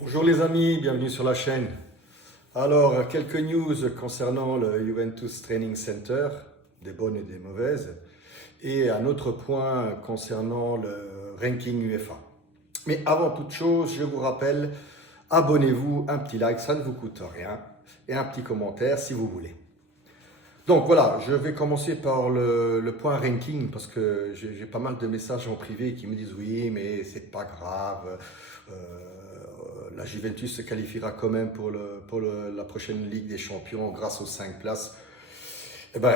Bonjour les amis, bienvenue sur la chaîne. Alors, quelques news concernant le Juventus Training Center, des bonnes et des mauvaises, et un autre point concernant le ranking UEFA. Mais avant toute chose, je vous rappelle, abonnez-vous, un petit like, ça ne vous coûte rien, et un petit commentaire si vous voulez. Donc voilà, je vais commencer par le point ranking parce que j'ai pas mal de messages en privé qui me disent oui, mais c'est pas grave, la Juventus se qualifiera quand même pour la prochaine Ligue des Champions grâce aux 5 places. Eh ben,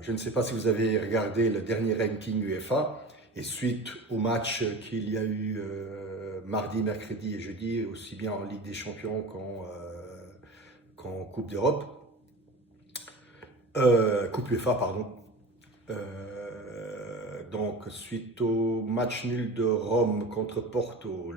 je ne sais pas si vous avez regardé le dernier ranking UEFA et suite au match qu'il y a eu mardi, mercredi et jeudi, aussi bien en Ligue des Champions qu'en Coupe d'Europe. Coupe UEFA, pardon. Donc, suite au match nul de Rome contre Porto,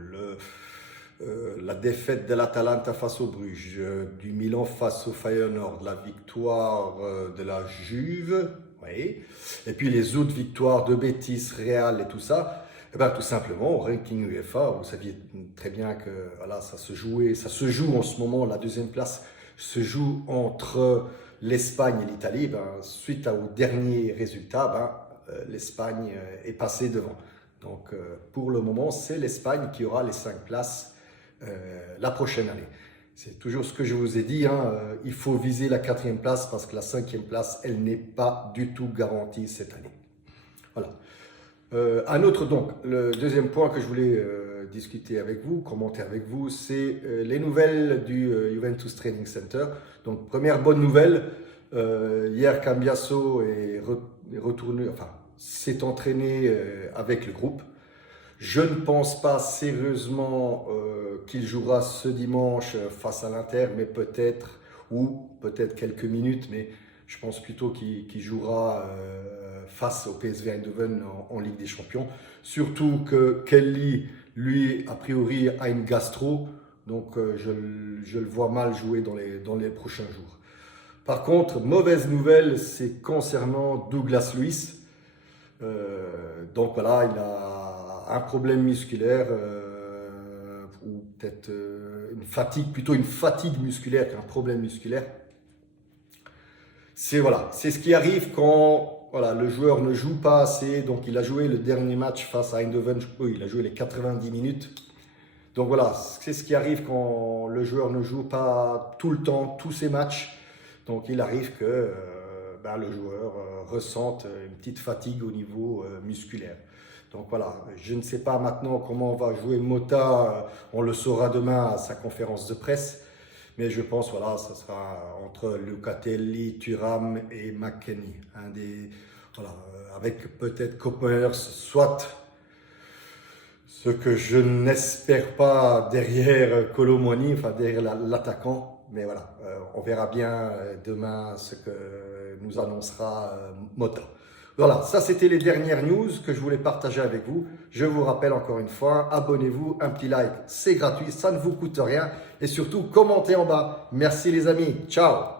la défaite de l'Atalanta face au Bruges, du Milan face au Feyenoord, la victoire de la Juve, oui, et puis les autres victoires de Betis, Real et tout ça, et bien, tout simplement, au ranking UEFA, vous saviez très bien que voilà, ça se joue en ce moment, la deuxième place se joue entre l'Espagne et l'Italie. Suite au dernier résultat, l'Espagne est passée devant. Donc pour le moment, c'est l'Espagne qui aura les 5 places la prochaine année. C'est toujours ce que je vous ai dit, il faut viser la 4e place parce que la 5e place, elle n'est pas du tout garantie cette année. Voilà. Un autre, donc, le deuxième point que je voulais discuter avec vous, commenter avec vous, c'est les nouvelles du Juventus Training Center. Donc, première bonne nouvelle, hier Cambiasso est retourné, enfin, s'est entraîné avec le groupe. Je ne pense pas sérieusement qu'il jouera ce dimanche face à l'Inter, mais peut-être, ou peut-être quelques minutes, mais je pense plutôt qu'il jouera face au PSV Eindhoven en Ligue des Champions. Surtout que Kelly, lui, a priori, a une gastro, donc je le vois mal jouer dans les prochains jours. Par contre, mauvaise nouvelle, c'est concernant Douglas Luiz. Donc voilà, il a un problème musculaire, ou peut-être une fatigue, plutôt une fatigue musculaire qu'un problème musculaire. C'est ce qui arrive quand le joueur ne joue pas assez. Donc il a joué le dernier match face à Eindhoven, il a joué les 90 minutes. Donc voilà, c'est ce qui arrive quand le joueur ne joue pas tout le temps, tous ses matchs. Donc il arrive que le joueur ressente une petite fatigue au niveau musculaire. Donc voilà, je ne sais pas maintenant comment va jouer Mota, on le saura demain à sa conférence de presse. Mais je pense, ça sera entre Locatelli, Thuram et McKennie. Avec peut-être Koppmeiners, soit ce que je n'espère pas derrière Kolo Muani, enfin derrière l'attaquant. Mais voilà, on verra bien demain ce que nous annoncera Mota. Voilà, ça c'était les dernières news que je voulais partager avec vous. Je vous rappelle encore une fois, abonnez-vous, un petit like, c'est gratuit, ça ne vous coûte rien. Et surtout, commentez en bas. Merci les amis, ciao!